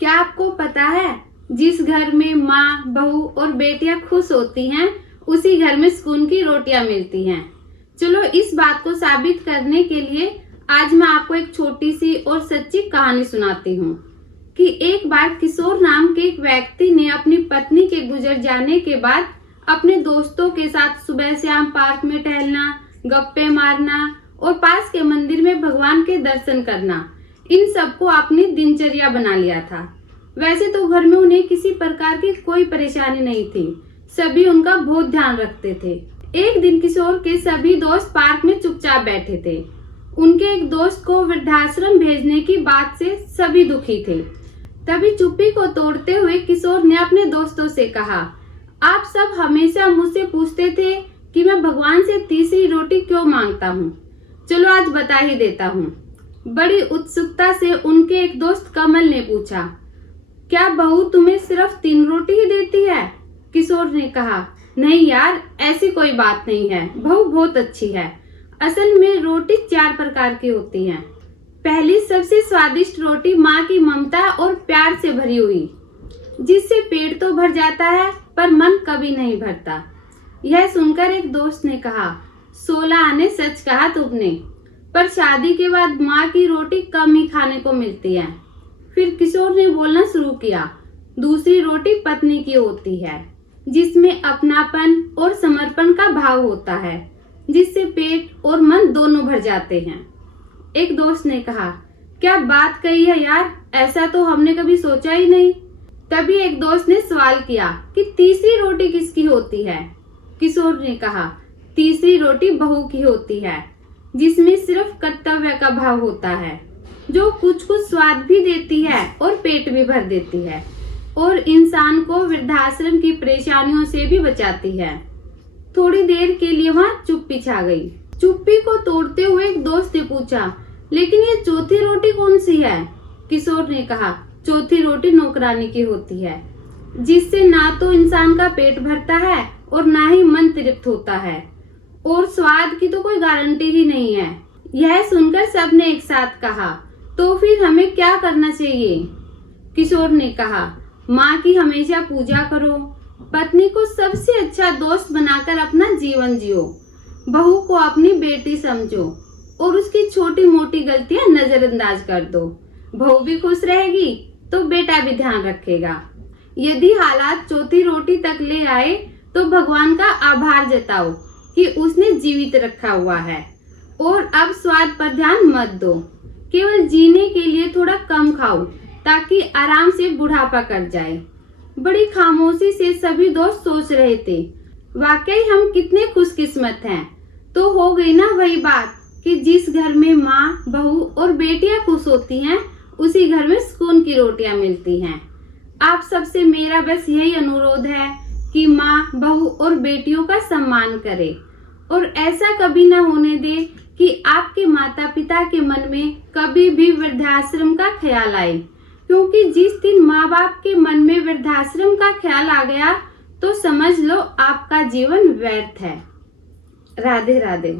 क्या आपको पता है, जिस घर में माँ, बहू और बेटियां खुश होती हैं, उसी घर में सुकून की रोटियां मिलती हैं। चलो इस बात को साबित करने के लिए आज मैं आपको एक छोटी सी और सच्ची कहानी सुनाती हूँ कि एक बार किशोर नाम के एक व्यक्ति ने अपनी पत्नी के गुजर जाने के बाद अपने दोस्तों के साथ सुबह शाम पार्क में टहलना, गप्पे मारना और पास के मंदिर में भगवान के दर्शन करना, इन सबको अपनी दिनचर्या बना लिया था। वैसे तो घर में उन्हें किसी प्रकार की कोई परेशानी नहीं थी, सभी उनका बहुत ध्यान रखते थे। एक दिन किशोर के सभी दोस्त पार्क में चुपचाप बैठे थे। उनके एक दोस्त को वृद्धाश्रम भेजने की बात से सभी दुखी थे। तभी चुप्पी को तोड़ते हुए किशोर ने अपने दोस्तों से कहा, आप सब हमेशा मुझसे पूछते थे कि मैं भगवान से तीसरी रोटी क्यों मांगता हूँ। चलो आज बता ही देता हूँ। बड़ी उत्सुकता से उनके एक दोस्त कमल ने पूछा, क्या बहू तुम्हें सिर्फ 3 रोटी ही देती है? किशोर ने कहा, नहीं यार, ऐसी कोई बात नहीं है, बहू बहुत अच्छी है। असल में रोटी 4 प्रकार की होती है। पहली सबसे स्वादिष्ट रोटी माँ की ममता और प्यार से भरी हुई, जिससे पेट तो भर जाता है पर मन कभी नहीं भरता। यह सुनकर एक दोस्त ने कहा, 16 आने सच कहा तुमने, पर शादी के बाद माँ की रोटी कम ही खाने को मिलती है। फिर किशोर ने बोलना शुरू किया, दूसरी रोटी पत्नी की होती है, जिसमें अपनापन और समर्पण का भाव होता है, जिससे पेट और मन दोनों भर जाते हैं। एक दोस्त ने कहा, क्या बात कही है यार, ऐसा तो हमने कभी सोचा ही नहीं। तभी एक दोस्त ने सवाल किया कि तीसरी रोटी किसकी होती है? किशोर ने कहा, तीसरी रोटी बहू की होती है, जिसमें सिर्फ कर्तव्य का भाव होता है, जो कुछ कुछ स्वाद भी देती है और पेट भी भर देती है और इंसान को वृद्धाश्रम की परेशानियों से भी बचाती है। थोड़ी देर के लिए वहाँ चुप्पी छा गई। चुप्पी को तोड़ते हुए एक दोस्त ने पूछा, लेकिन ये चौथी रोटी कौन सी है? किशोर ने कहा, चौथी रोटी नौकरानी की होती है, जिससे ना तो इंसान का पेट भरता है और ना ही मन तृप्त होता है, और स्वाद की तो कोई गारंटी ही नहीं है। यह सुनकर सबने एक साथ कहा, तो फिर हमें क्या करना चाहिए? किशोर ने कहा, माँ की हमेशा पूजा करो, पत्नी को सबसे अच्छा दोस्त बनाकर अपना जीवन जियो, बहू को अपनी बेटी समझो और उसकी छोटी मोटी गलतियां नजरअंदाज कर दो। बहू भी खुश रहेगी तो बेटा भी ध्यान रखेगा। यदि हालात चौथी रोटी तक ले आए तो भगवान का आभार जताओ कि उसने जीवित रखा हुआ है, और अब स्वाद पर ध्यान मत दो। केवल जीने के लिए थोड़ा कम खाओ ताकि आराम से बुढ़ापा कट जाए। बड़ी खामोशी से सभी दोस्त सोच रहे थे, वाकई हम कितने खुशकिस्मत हैं। तो हो गई ना वही बात कि जिस घर में माँ, बहू और बेटियां खुश होती हैं, उसी घर में सुकून की रोटियां मिलती हैं। आप सबसे मेरा बस यही अनुरोध है कि माँ, बहू और बेटियों का सम्मान करें और ऐसा कभी न होने दे कि आपके माता पिता के मन में कभी भी वृद्धाश्रम का ख्याल आए, क्योंकि जिस दिन माँ बाप के मन में वृद्धाश्रम का ख्याल आ गया तो समझ लो आपका जीवन व्यर्थ है। राधे राधे।